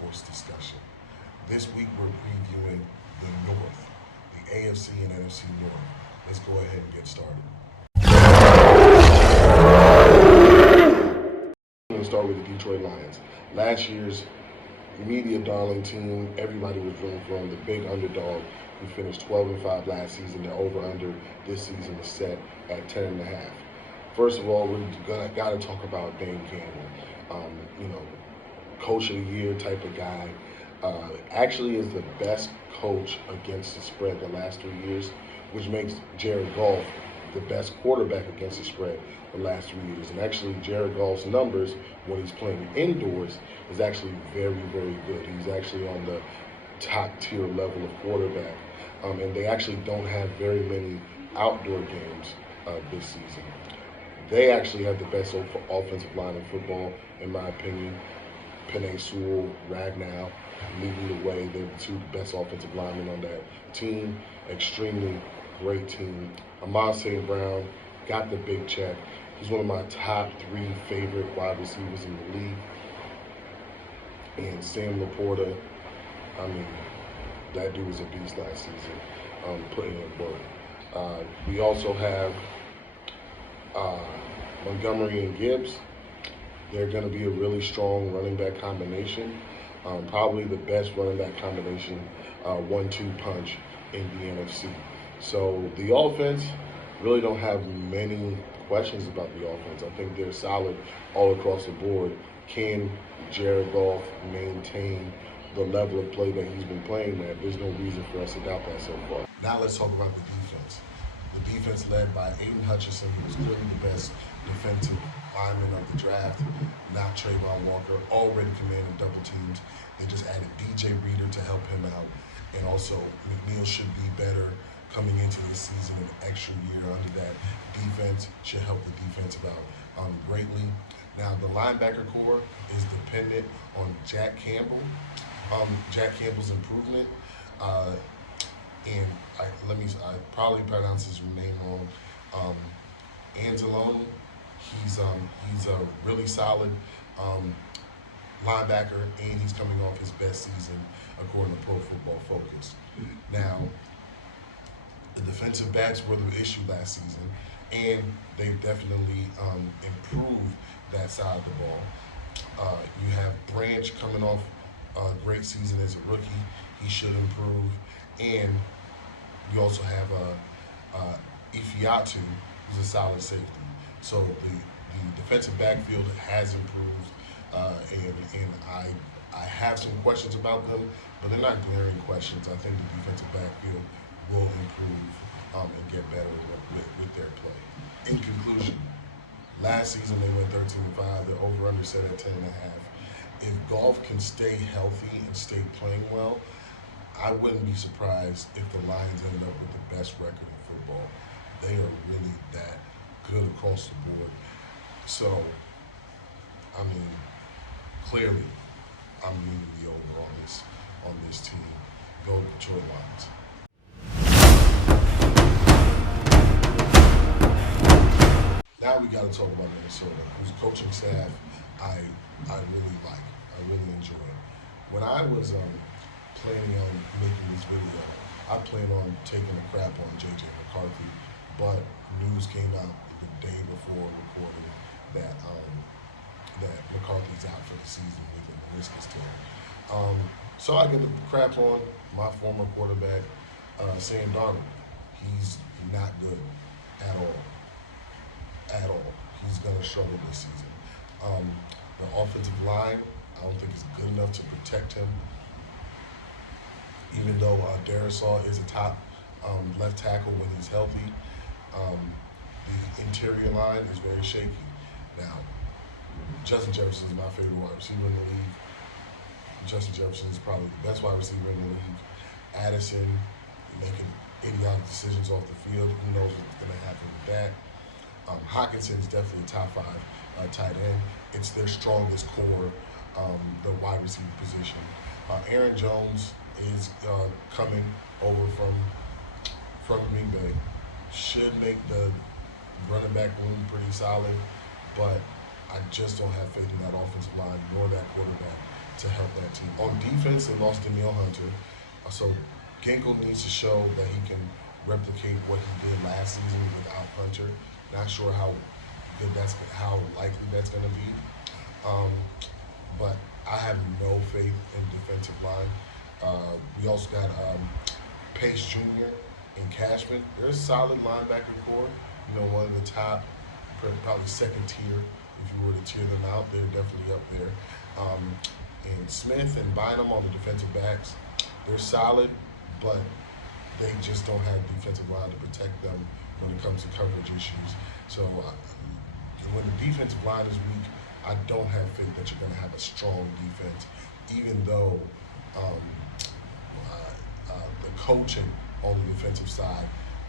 sports discussion. This week we're previewing the North, the AFC and NFC North. Let's go ahead and get started. I'm going to start with the Detroit Lions. Last year's media darling team, everybody was rooting for them, the big underdog who finished 12-5 last season. The over-under this season is set at 10.5. First of all, we're got to talk about Dan Campbell. Coach of the year type of guy. Actually is the best coach against the spread the last 3 years, which makes Jared Goff the best quarterback against the spread the last 3 years. And actually, Jared Goff's numbers when he's playing indoors is actually very, very good. He's actually on the top tier level of quarterback. And they actually don't have very many outdoor games this season. They actually have the best offensive line in football, in my opinion. Penei Sewell, Ragnow, leading the way. They're the two best offensive linemen on that team. Extremely great team. Amon St. Brown got the big check. He's one of my top 3 favorite wide receivers in the league. And Sam Laporta, that dude was a beast last season, putting in work. We also have Montgomery and Gibbs. They're going to be a really strong running back combination. Probably the best running back combination, 1-2 punch in the NFC. So the offense, really don't have many questions about the offense. I think they're solid all across the board. Can Jared Goff maintain the level of play that he's been playing at? There's no reason for us to doubt that so far. Now let's talk about the defense. The defense led by Aiden Hutchinson, who's clearly the best defensive lineman of the draft, not Trayvon Walker, already commanding double teams. They just added DJ Reader to help him out. And also, McNeil should be better coming into this season. An extra year under that defense should help the defensive out greatly. Now, the linebacker core is dependent on Jack Campbell. Jack Campbell's improvement. And I probably pronounce his name wrong. Anzalone. He's a really solid linebacker, and he's coming off his best season according to Pro Football Focus. Now, the defensive backs were the issue last season, and they've definitely improved that side of the ball. You have Branch coming off a great season as a rookie. He should improve. And you also have Ifiatu, who's a solid safety. So the defensive backfield has improved, and I have some questions about them, but they're not glaring questions. I think the defensive backfield will improve and get better with their play. In conclusion, last season they went 13-5. The over/under set at 10.5. If Goff can stay healthy and stay playing well, I wouldn't be surprised if the Lions ended up with the best record in football. They are really that good across the board. So, clearly, I'm leaning the over on this team. Go Detroit Lions. Now we got to talk about Minnesota, whose coaching staff I really like. I really enjoy. When I was planning on making this video, I plan on taking a crap on J.J. McCarthy, but news came out the day before recording that McCarthy's out for the season with a meniscus tear. So I get the crap on my former quarterback, Sam Darnold. He's not good at all. At all. He's going to struggle this season. The offensive line, I don't think is good enough to protect him. Even though Darisaw is a top left tackle when he's healthy, the interior line is very shaky. Now, Justin Jefferson is my favorite wide receiver in the league. Justin Jefferson is probably the best wide receiver in the league. Addison making idiotic decisions off the field. Who knows what's going to happen with that? Hockenson is definitely a top 5 tight end. It's their strongest core, the wide receiver position. Aaron Jones is coming over from Green Bay. Should make the running back room pretty solid, but I just don't have faith in that offensive line nor that quarterback to help that team. On defense, they lost Danielle Hunter. So Ginkle needs to show that he can replicate what he did last season without Hunter. Not sure how likely that's going to be. But I have no faith in defensive line. We also got Pace Jr. and Cashman. They're a solid linebacker core. One of the top, probably second tier, if you were to tier them out. They're definitely up there. And Smith and Bynum on the defensive backs, they're solid, but they just don't have defensive line to protect them when it comes to coverage issues. So when the defensive line is weak, I don't have faith that you're going to have a strong defense, even though the coaching on the defensive side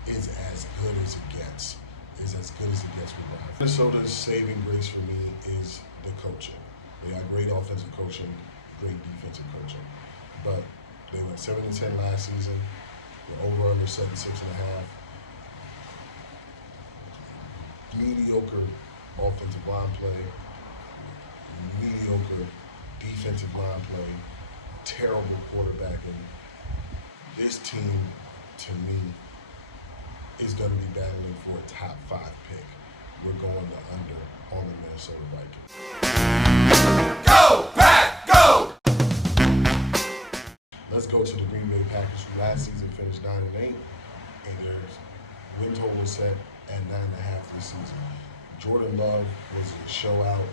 is as good as it gets. With Brian. Minnesota's saving grace for me is the coaching. They got great offensive coaching, great defensive coaching. But they went 7-10 last season. They're over under 76.5. Mediocre offensive line play, mediocre defensive line play, terrible quarterbacking. This team, to me, is going to be battling for a top 5 pick. We're going to under on the Minnesota Vikings. Go, Pack, go! Let's go to the Green Bay Packers, who last season finished 9-8, and their win total was set at 9.5 this season. Jordan Love was a show out.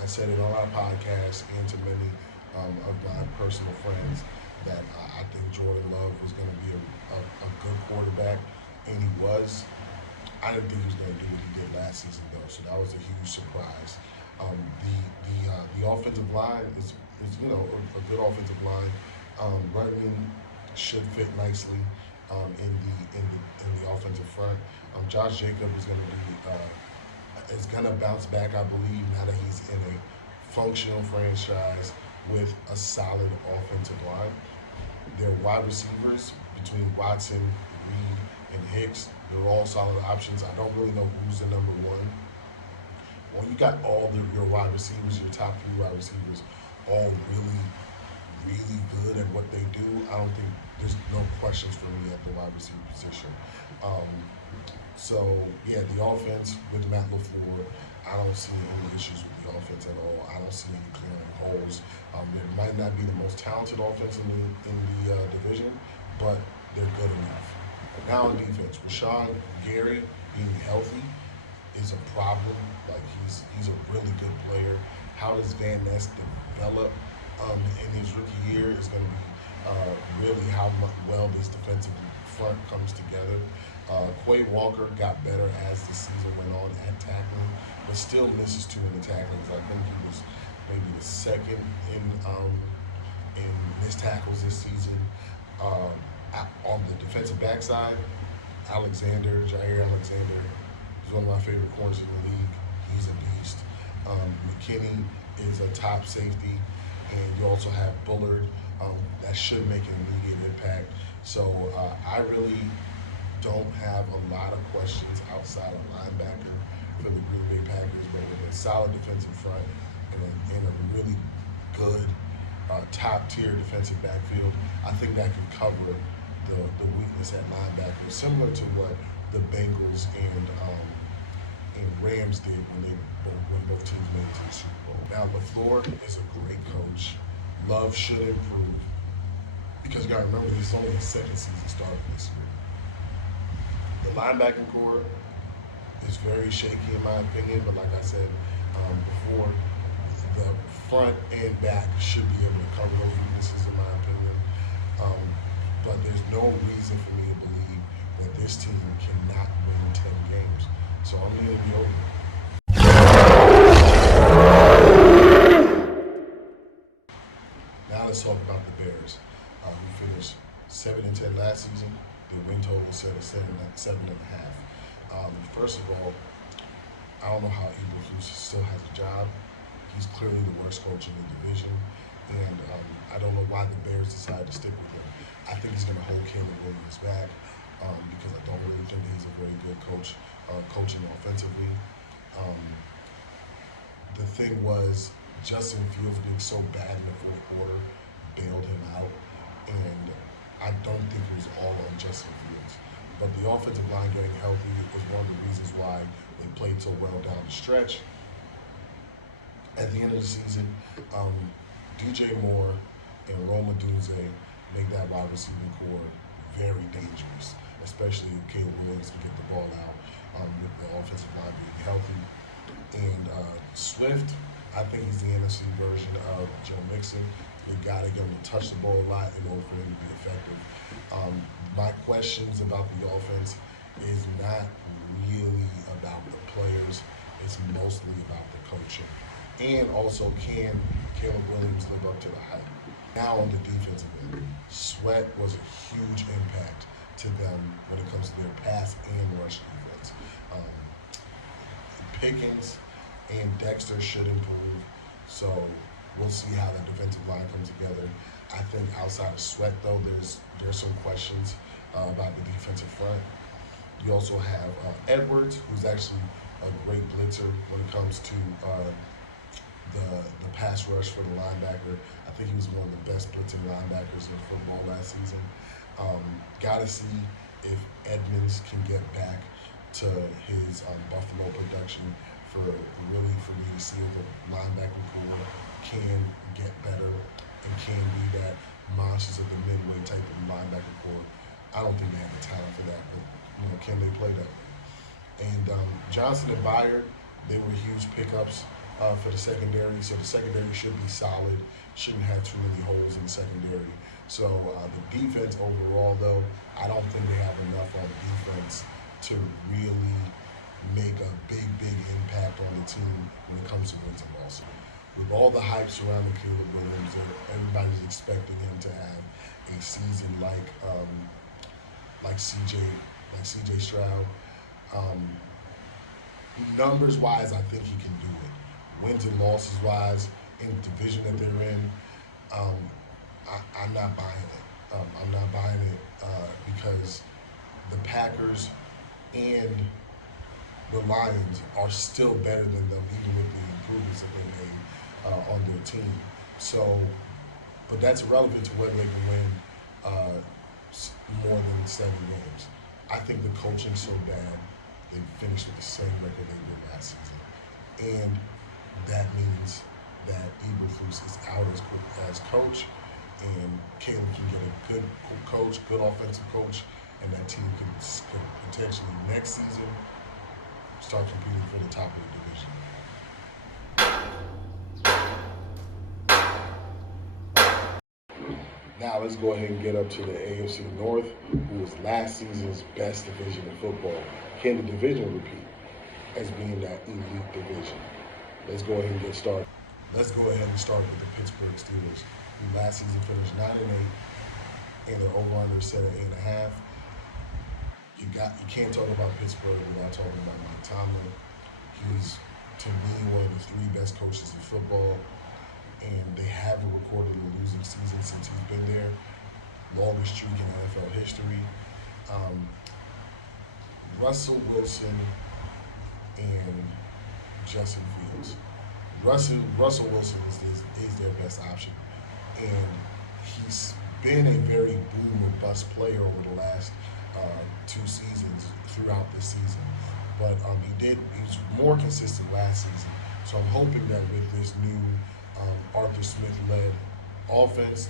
I said it on our podcast and to many of my personal friends that I think Jordan Love was going to be a good quarterback, and he was. I didn't think he was going to do what he did last season, though, so that was a huge surprise. The offensive line is a good offensive line. Running should fit nicely in the offensive front. Josh Jacobs is going to bounce back, I believe, now that he's in a functional franchise with a solid offensive line. Their wide receivers between Watson, Reed, and Hicks, they're all solid options. I don't really know who's the number one. When you got all your wide receivers, your top 3 wide receivers, all really, really good at what they do, I don't think there's no questions for me at the wide receiver position. The offense with Matt LaFleur, I don't see any issues with the offense at all. I don't see any clearing holes. It might not be the most talented offense in the division, but they're good enough. Now on defense, Rashawn Gary being healthy is a problem. Like he's a really good player. How does Van Ness develop in his rookie year is going to be really how well this defensive front comes together. Quay Walker got better as the season went on at tackling, but still misses 2 in the tacklings. I think he was maybe the second in missed tackles this season. On the defensive backside, Jair Alexander, is one of my favorite corners in the league. He's a beast. McKinney is a top safety, and you also have Bullard that should make an immediate impact. So I really don't have a lot of questions outside of linebacker for the Green Bay Packers, but with a solid defensive front and a really good top-tier defensive backfield, I think that can cover the weakness at linebacker, similar to what the Bengals and Rams did when both teams made it to the Super Bowl. Now, LaFleur is a great coach. Love should improve because you got to remember this is only his second season starting this year. The linebacking core is very shaky in my opinion, but like I said before, the front and back should be able to cover those weaknesses in my opinion. But there's no reason for me to believe that this team cannot win 10 games. So I'm going to be over. Now let's talk about the Bears. We finished 7-10 last season. The win total was set at 7.5. First of all, I don't know how Eberflus still has a job. He's clearly the worst coach in the division, and I don't know why the Bears decided to stick with him. I think he's going to hold Caleb Williams back because I don't really think that he's a very good coach coaching offensively. The thing was Justin Fields being so bad in the fourth quarter bailed him out, and I don't think it was all on Justin Fields. But the offensive line getting healthy is one of the reasons why they played so well down the stretch. At the end of the season, DJ Moore and Roma Dunze make that wide receiving core very dangerous, especially if Caleb Williams can get the ball out with the offensive line being healthy. And Swift, I think he's the NFC version of Joe Mixon. You got to get him to touch the ball a lot in order for him to be effective. My questions about the offense is not really about the players. It's mostly about the coaching. And also, can Caleb Williams live up to the hype? Now on the defensive end, Sweat was a huge impact to them when it comes to their pass and rush defense. Pickens and Dexter should improve, so we'll see how that defensive line comes together. I think outside of Sweat, though, there's some questions about the defensive front. You also have Edwards, who's actually a great blitzer when it comes to the pass rush for the linebacker. I think he was one of the best blitzing linebackers in football last season. Got to see if Edmonds can get back to his Buffalo production for me to see if the linebacker core can get better and can be that monsters of the midway type of linebacker core. I don't think they have the talent for that, but can they play that? And Johnson and Byard, they were huge pickups for the secondary, so the secondary should be solid, shouldn't have too many holes in the secondary. So the defense overall, though, I don't think they have enough on defense to really make a big impact on the team when it comes to wins and losses. With all the hype surrounding Caleb Williams, everybody's expecting him to have a season like CJ Stroud. Numbers-wise, I think he can do it. Wins and losses-wise, in the division that they're in, I'm not buying it. I'm not buying it because the Packers and the Lions are still better than them, even with the improvements that they made on their team. So, but that's irrelevant to whether they can win more than 7 games. I think the coaching's so bad, they finished with the same record they did last season. And that means that Eberflus is out as coach, and Caleb can get a good coach, good offensive coach, and that team could potentially next season start competing for the top of the division. Now let's go ahead and get up to the AFC North, who was last season's best division in football. Can the division repeat as being that elite division? Let's go ahead and get started. Let's go ahead and start with the Pittsburgh Steelers, who last season finished 9-8, and their over/under set at 8.5. You can't talk about Pittsburgh without talking about Mike Tomlin. He's, to me, one of the 3 best coaches in football, and they haven't recorded a losing season since he's been there. Longest streak in NFL history. Russell Wilson and Justin Fields. Russell Wilson is their best option, and he's been a very boom or bust player over the last 2 seasons throughout this season. But he was more consistent last season. So I'm hoping that with this new Arthur Smith-led offense,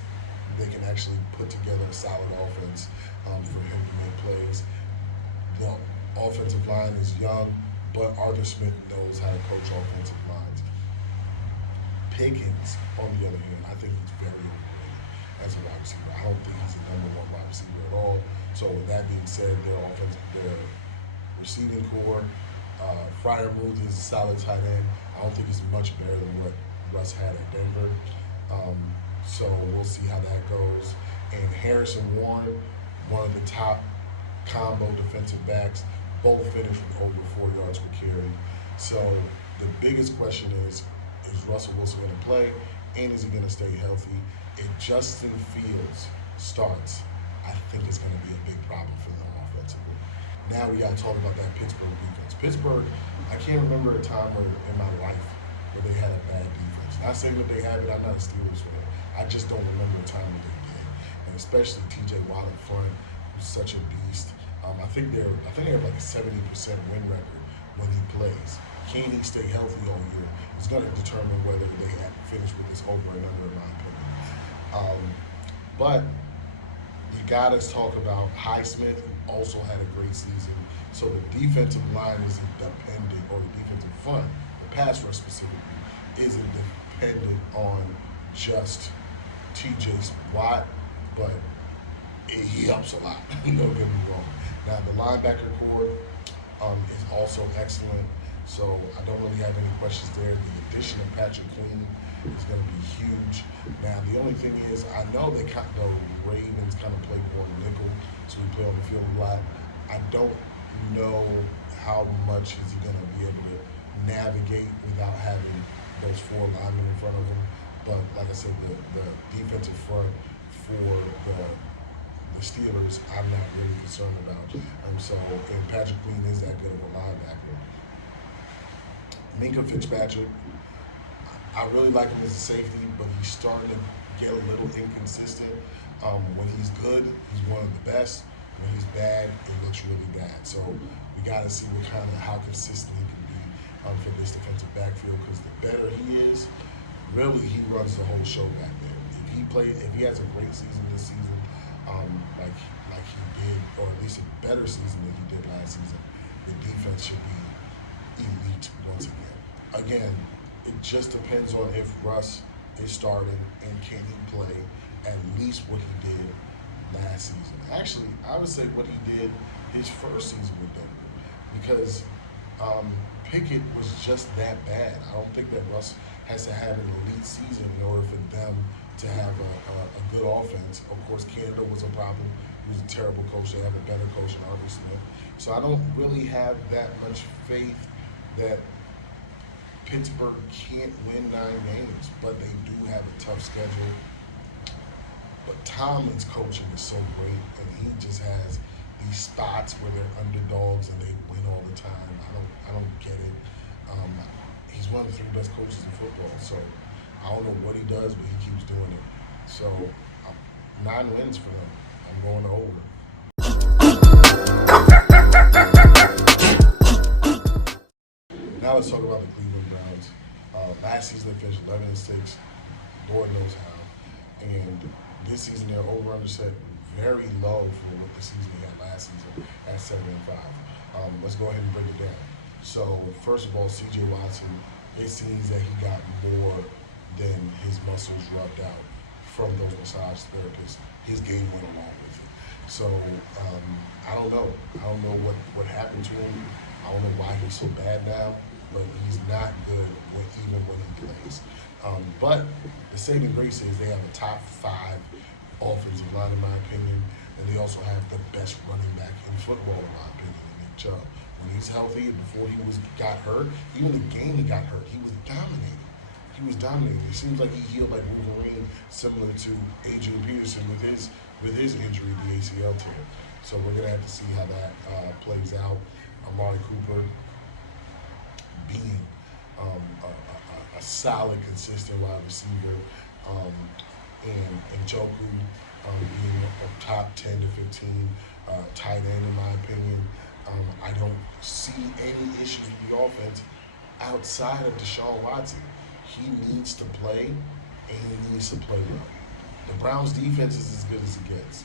they can actually put together a solid offense for him to make plays. The offensive line is young, but Arthur Smith knows how to coach offensive lines. Pickens, on the other hand, I think he's very overrated as a wide receiver. I don't think he's the #1 wide receiver at all. So with that being said, their receiving core, Freiermuth is a solid tight end. I don't think he's much better than what Russ had at Denver. So we'll see how that goes. And Harrison Warren, one of the top combo defensive backs, both finished with over 4 yards per carry. So the biggest question is Russell Wilson going to play, and is he going to stay healthy? If Justin Fields starts, I think it's going to be a big problem for them offensively. Now we got to talk about that Pittsburgh defense. Pittsburgh, I can't remember a time in my life where they had a bad defense. Not saying that they have it. I'm not a Steelers fan. I just don't remember a time that they did, and especially T.J. Watt up front, who's such a beast. I think they have like a 70% win record when he plays. Can he stay healthy all year? It's going to determine whether they finish with this over and under, in my opinion. But you got to talk about Highsmith, who also had a great season. So the defensive line isn't dependent, or the defensive front, the pass rush specifically, isn't dependent on just T.J. Watt, but he helps a lot. Don't get me wrong. Now the linebacker core is also excellent, so I don't really have any questions there. The addition of Patrick Queen is going to be huge. Now the only thing is, I know the Ravens kind of play more nickel, so we play on the field a lot. I don't know how much is he going to be able to navigate without having those four linemen in front of him. But like I said, the defensive front for the Steelers, I'm not really concerned about. And Patrick Queen is that good of a linebacker. Minka Fitzpatrick, I really like him as a safety, but he's starting to get a little inconsistent. When he's good, he's one of the best. When he's bad, it looks really bad. So we got to see how consistent he can be for this defensive backfield. Because the better he is, really he runs the whole show back there. If he has a great season this season, like he did, or at least a better season than he did last season, the defense should be elite once again. Again, it just depends on if Russ is starting and can he play at least what he did last season. Actually, I would say what he did his first season with Denver, because Pickett was just that bad. I don't think that Russ has to have an elite season in order for them to have a good offense. Of course, Canada was a problem. He was a terrible coach. They have a better coach in Arthur Smith. So I don't really have that much faith that Pittsburgh can't win 9 games, but they do have a tough schedule. But Tomlin's coaching is so great, and he just has these spots where they're underdogs and they win all the time. I don't get it. He's one of the 3 best coaches in football, so I don't know what he does, but he keeps doing it. So 9 wins for them. I'm going to over. Now let's talk about the Cleveland Browns. Last season they finished 11-6. Lord knows how. And this season they're over/under set very low for what the season they had last season at 7-5. Let's go ahead and break it down. So first of all, C.J. Watson, it seems that he got more than his muscles rubbed out from those massage therapists. His game went along with it. So I don't know. I don't know what happened to him. I don't know why he's so bad now, but he's not good even when he plays. But the saving grace is they have a top 5 offensive line, in my opinion, and they also have the best running back in football, in my opinion, in Nick Chubb. When he's healthy, before he got hurt, even the game he got hurt, he was dominating. It seems like he healed like Wolverine, similar to Adrian Peterson with his injury, the ACL tear. So we're gonna have to see how that plays out. Amari Cooper being a solid, consistent wide receiver, and Njoku being a top 10 to 15 tight end, in my opinion. I don't see any issues with the offense outside of Deshaun Watson. He needs to play, and he needs to play well. The Browns' defense is as good as it gets.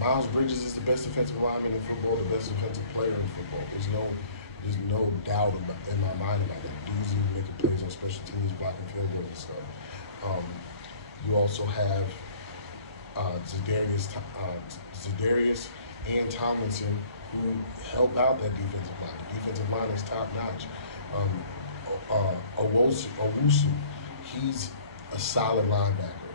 Miles Bridges is the best defensive lineman in football, the best defensive player in football. There's no doubt in my mind about that. Dude's even making plays on special teams, blocking field goals and stuff. You also have Zadarius and Tomlinson, who help out that defensive line. The defensive line is top notch. Owusu, he's a solid linebacker.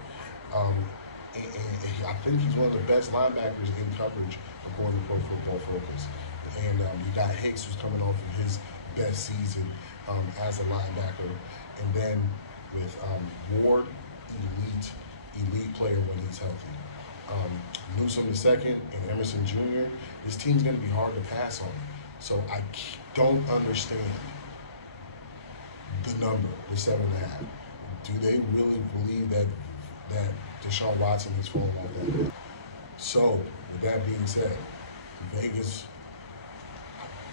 And I think he's one of the best linebackers in coverage according to Pro Football Focus. And you got Hicks, who's coming off of his best season as a linebacker. And then with Ward, elite player when he's healthy. Newsome II and Emerson Jr., this team's going to be hard to pass on. So I don't understand the number, the 7.5. do they really believe that Deshaun Watson is falling off that hill? So, with that being said, Vegas,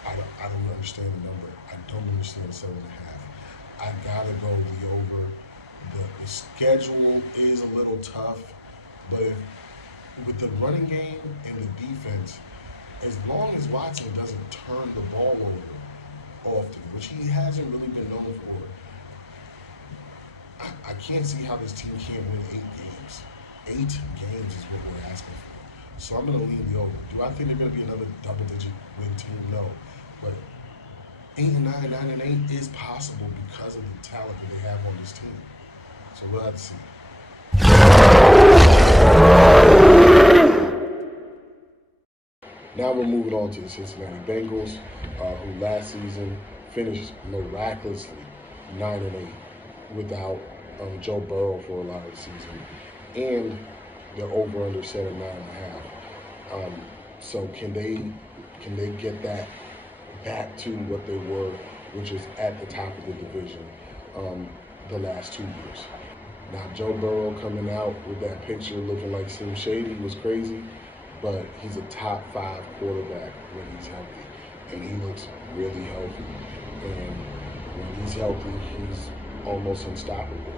I don't understand the number. I don't understand the 7.5. I gotta go the over. The schedule is a little tough, but with the running game and the defense, as long as Watson doesn't turn the ball over often, which he hasn't really been known for, I can't see how this team can't win 8 games. 8 games is what we're asking for. So I'm going to lean the over. Do I think they're going to be another double-digit win team? No. But 8-9, 9-8 is possible because of the talent that they have on this team. So we'll have to see. Now we're moving on to the Cincinnati Bengals, who last season finished miraculously 9-8 without Joe Burrow for a lot of the season, and they're over/under set at 9.5. So can they get that back to what they were, which is at the top of the division, the last 2 years? Now Joe Burrow coming out with that picture looking like Slim Shady was crazy, but he's a top 5 quarterback when he's healthy, and he looks really healthy. And when he's healthy, he's almost unstoppable.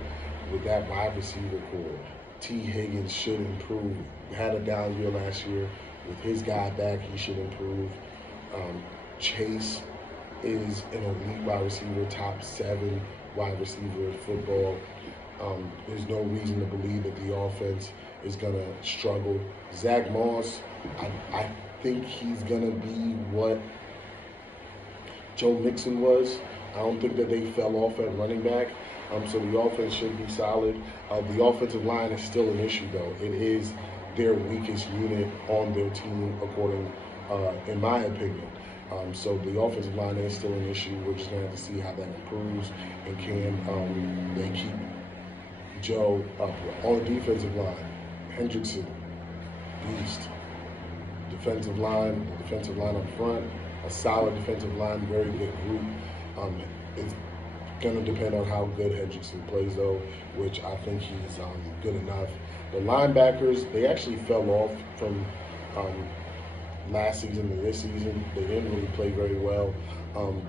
With that wide receiver core, T. Higgins should improve. Had a down year last year. With his guy back, he should improve. Chase is an elite wide receiver, top 7 wide receiver in football. There's no reason to believe that the offense is going to struggle. Zach Moss, I think he's going to be what Joe Mixon was. I don't think that they fell off at running back. So the offense should be solid. The offensive line is still an issue, though. It is their weakest unit on their team, according, in my opinion. So the offensive line is still an issue. We're just going to have to see how that improves, and can they keep Joe upright. On the defensive line, Hendrickson, beast. The defensive line up front, a solid defensive line, very good group. It's going to depend on how good Hendrickson plays, though, which I think he's good enough. The linebackers, they actually fell off from last season to this season. They didn't really play very well.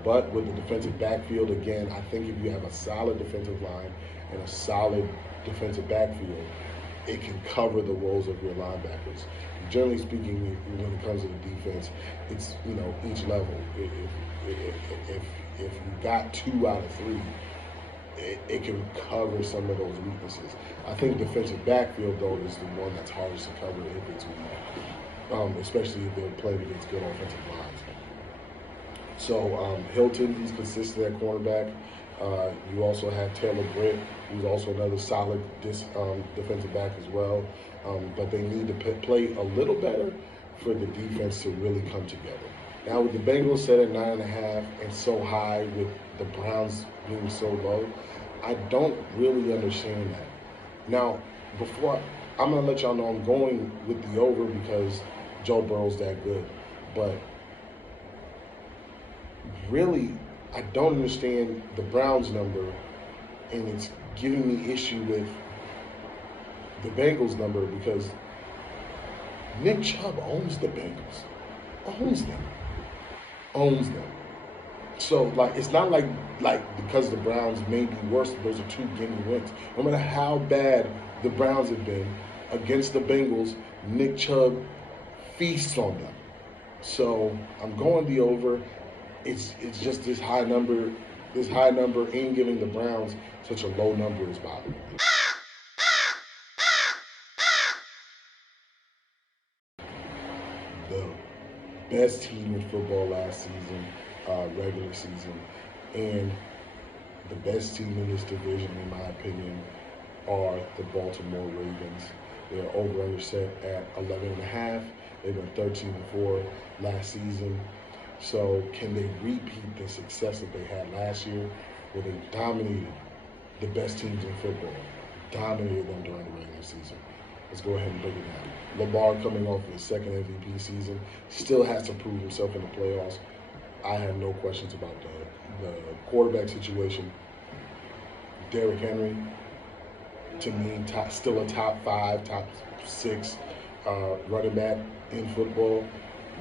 But with the defensive backfield, again, I think if you have a solid defensive line and a solid defensive backfield, it can cover the roles of your linebackers. Generally speaking, when it comes to the defense, it's, each level. If you got 2 out of 3, it can cover some of those weaknesses. I think defensive backfield, though, is the one that's hardest to cover if it's weak, especially if they're playing against good offensive lines. So Hilton, he's consistent at cornerback. You also have Taylor Britt, who's also another solid defensive back as well. But they need to play a little better for the defense to really come together. Now, with the Bengals set at 9.5 and so high, with the Browns being so low, I don't really understand that. Now, I'm going to let y'all know I'm going with the over because Joe Burrow's that good. But really, I don't understand the Browns number, and it's giving me issue with the Bengals number because Nick Chubb owns the Bengals. Owns them. So, it's not like because the Browns may be worse, those are 2 gimme wins. No matter how bad the Browns have been against the Bengals, Nick Chubb feasts on them. So, I'm going the over. It's just this high number ain't giving the Browns such a low number is bothering me. The best team in football last season, regular season, and the best team in this division, in my opinion, are the Baltimore Ravens. They're over/under set at 11.5. They went 13-4 last season. So can they repeat the success that they had last year, where they dominated the best teams in football, dominated them during the regular season? Let's go ahead and break it down. Lamar, coming off of his second MVP season, still has to prove himself in the playoffs. I have no questions about the quarterback situation. Derrick Henry, to me, still a top 5, top 6 running back in football.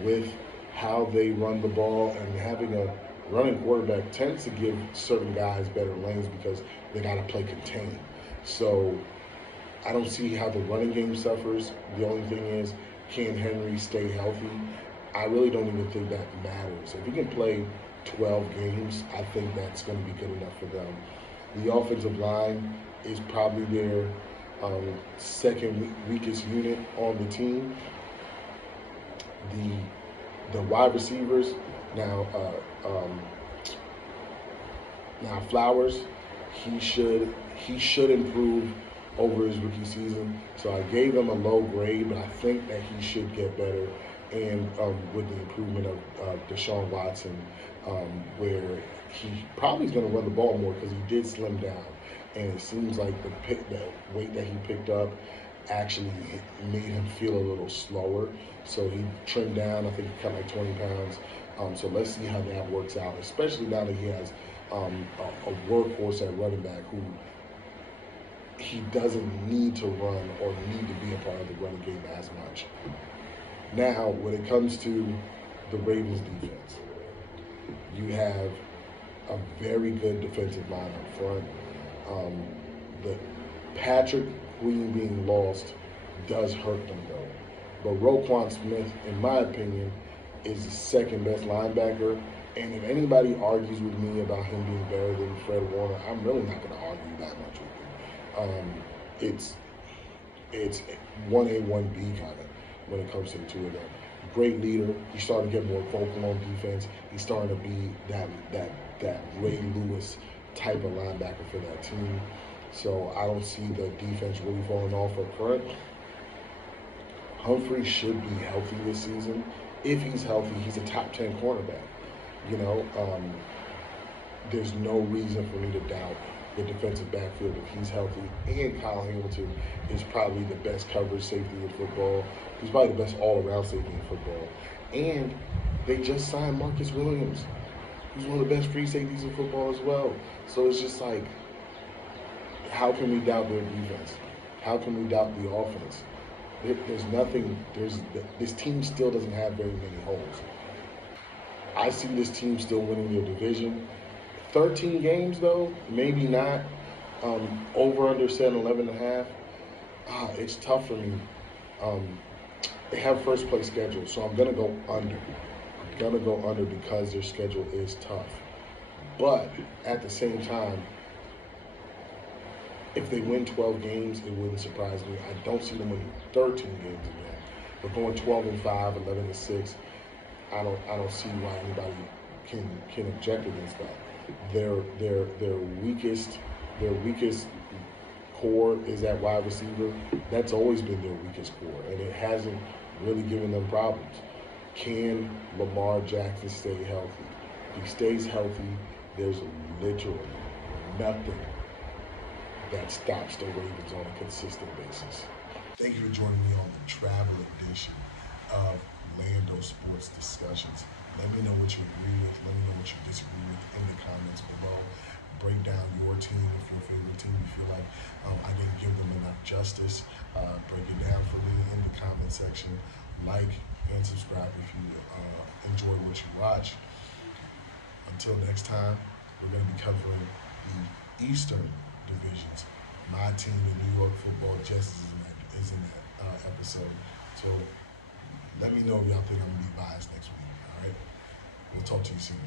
With how they run the ball, and having a running quarterback tends to give certain guys better lanes because they got to play contain. So I don't see how the running game suffers. The only thing is, can Henry stay healthy? I really don't even think that matters. If he can play 12 games, I think that's going to be good enough for them. The offensive line is probably their second weakest unit on the team. The wide receivers now now Flowers, he should improve over his rookie season. So I gave him a low grade, but I think that he should get better. And with the improvement of Deshaun Watson, where he probably is going to run the ball more because he did slim down, and it seems like the weight that he picked up actually made him feel a little slower. So he trimmed down. I think he cut like 20 pounds. So let's see how that works out, especially now that he has a workhorse at running back who he doesn't need to run or need to be a part of the running game as much. Now, when it comes to the Ravens defense, you have a very good defensive line up front. The Patrick Queen being lost does hurt them though. But Roquan Smith, in my opinion, is the second best linebacker. And if anybody argues with me about him being better than Fred Warner, I'm really not going to argue that much with him. It's 1A, 1B kind of when it comes to the two of them. Great leader. He's starting to get more vocal on defense. He's starting to be that Ray Lewis type of linebacker for that team. So I don't see the defense really falling off for current. Humphrey should be healthy this season. If he's healthy, he's a top 10 cornerback. There's no reason for me to doubt the defensive backfield if he's healthy. And Kyle Hamilton is probably the best coverage safety in football. He's probably the best all-around safety in football. And they just signed Marcus Williams. He's one of the best free safeties in football as well. So it's just like, how can we doubt their defense? How can we doubt the offense? There's nothing. This team still doesn't have very many holes. I see this team still winning their division. 13 games though, maybe not. Over under 11.5. It's tough for me. They have first place schedule, so I'm gonna go under. I'm gonna go under because their schedule is tough. But at the same time, if they win 12 games, it wouldn't surprise me. I don't see them winning 13 games again. But going 12-5, 11-6, I don't see why anybody can object against that. Their weakest core is at wide receiver. That's always been their weakest core, and it hasn't really given them problems. Can Lamar Jackson stay healthy? If he stays healthy, there's literally nothing that stops the Ravens on a consistent basis. Thank you for joining me on the travel edition of Lando Sports Discussions. Let me know what you agree with. Let me know what you disagree with in the comments below. Break down your team, if your favorite team you feel like I didn't give them enough justice. Break it down for me in the comment section. Like and subscribe if you enjoy what you watch. Until next time, we're going to be covering the Eastern divisions. My team in New York football just is in that episode. So let me know if y'all think I'm going to be biased next week. All right? We'll talk to you soon.